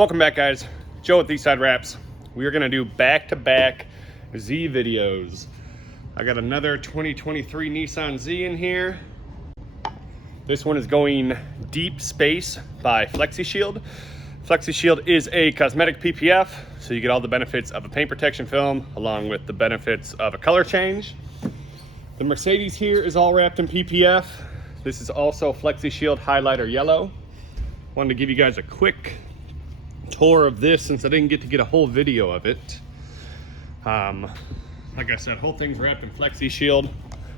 Welcome back, guys. Joe with Eastside Wraps. We are going to do back-to-back Z videos. I got another 2023 Nissan Z in here. This one is going Deep Space by Flexi Shield. Flexi Shield is a cosmetic PPF, so you get all the benefits of a paint protection film along with the benefits of a color change. The Mercedes here is all wrapped in PPF. This is also Flexi Shield Highlighter Yellow. Wanted to give you guys a quick tour of this since I didn't get to get a whole video of it. Like I said, whole thing's wrapped in Flexi Shield.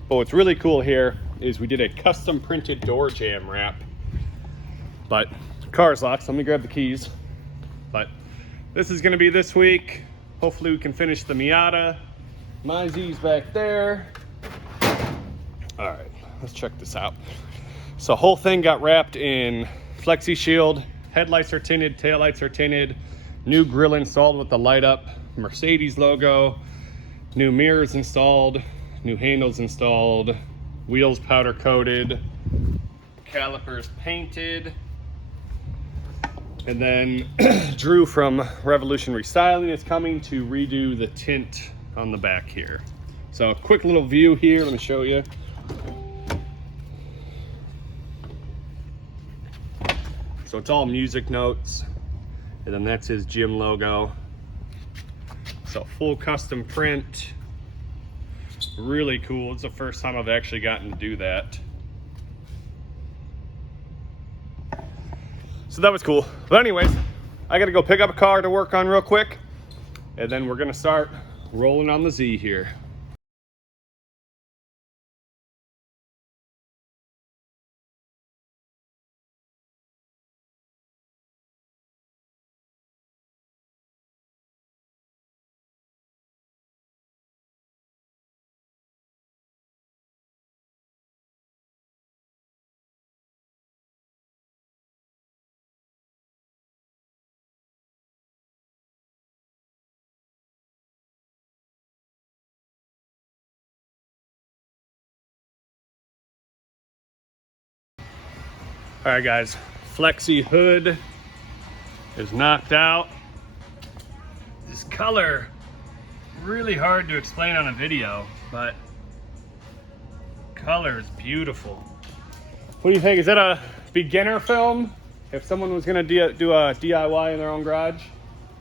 But what's really cool here is we did a custom printed door jamb wrap. But car's locked, so let me grab the keys. But this is gonna be this week. Hopefully we can finish the Miata. My Z's back there. All right, let's check this out. So whole thing got wrapped in Flexi Shield. Headlights are tinted, taillights are tinted. New grille installed with the light up Mercedes logo. New mirrors installed, new handles installed, wheels powder coated, calipers painted. And then Drew from Revolution Restyling is coming to redo the tint on the back here. So a quick little view here, let me show you. So it's all music notes, and then that's his gym logo. So full custom print, really cool. It's the first time I've actually gotten to do that. So that was cool. But anyways, I gotta go pick up a car to work on real quick, and then we're gonna start rolling on the Z here. All right, guys, Flexi hood is knocked out. This color, really hard to explain on a video, but color is beautiful. What do you think? Is that a beginner film? If someone was gonna do a DIY in their own garage?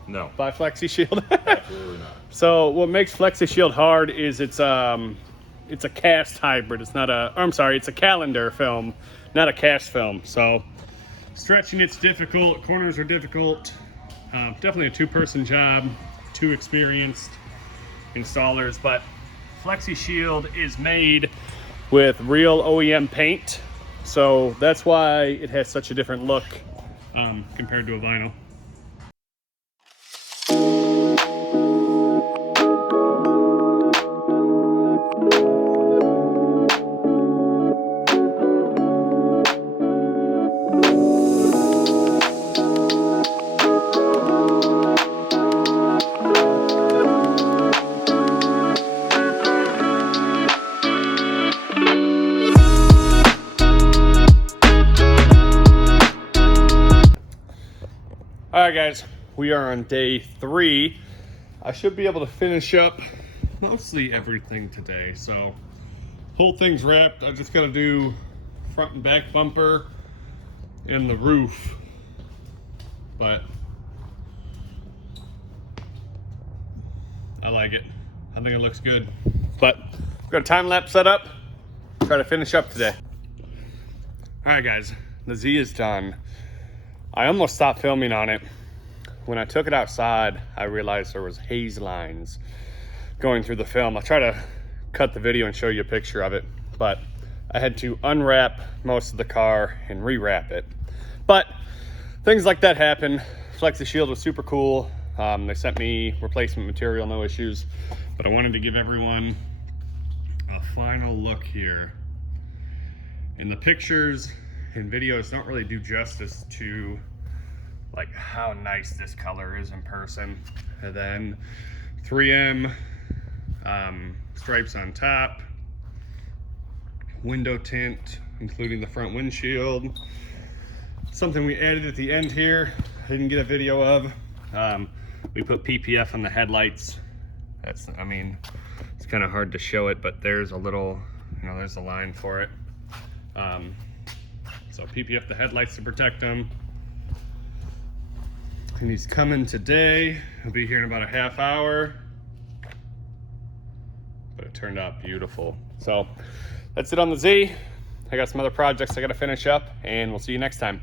No. By Flexi Shield? Absolutely not. So what makes Flexi Shield hard is it's a cast hybrid. It's not a, I'm sorry, it's a calendar film, not a cast film. So stretching it's difficult, corners are difficult. Definitely a two-person job, two experienced installers, but Flexi Shield is made with real OEM paint. So that's why it has such a different look compared to a vinyl. All right, guys, we are on day 3. I should be able to finish up mostly everything today. So whole thing's wrapped. I just got to do front and back bumper and the roof. But I like it. I think it looks good. But I've got a time lapse set up. Try to finish up today. All right, guys, the Z is done. I almost stopped filming on it. When I took it outside, I realized there was haze lines going through the film. I'll try to cut the video and show you a picture of it, but I had to unwrap most of the car and rewrap it. But things like that happen. Flexi Shield was super cool. They sent me replacement material, no issues, but I wanted to give everyone a final look here. And the pictures and videos don't really do justice to like how nice this color is in person. And then 3M stripes on top, window tint including the front windshield. Something we added at the end here didn't get a video of. We put PPF on the headlights. I mean, it's kind of hard to show it, but there's a little, there's a line for it. So PPF the headlights to protect them. And he's coming today. He'll be here in about a half hour. But it turned out beautiful. So that's it on the Z. I got some other projects I got to finish up, and we'll see you next time.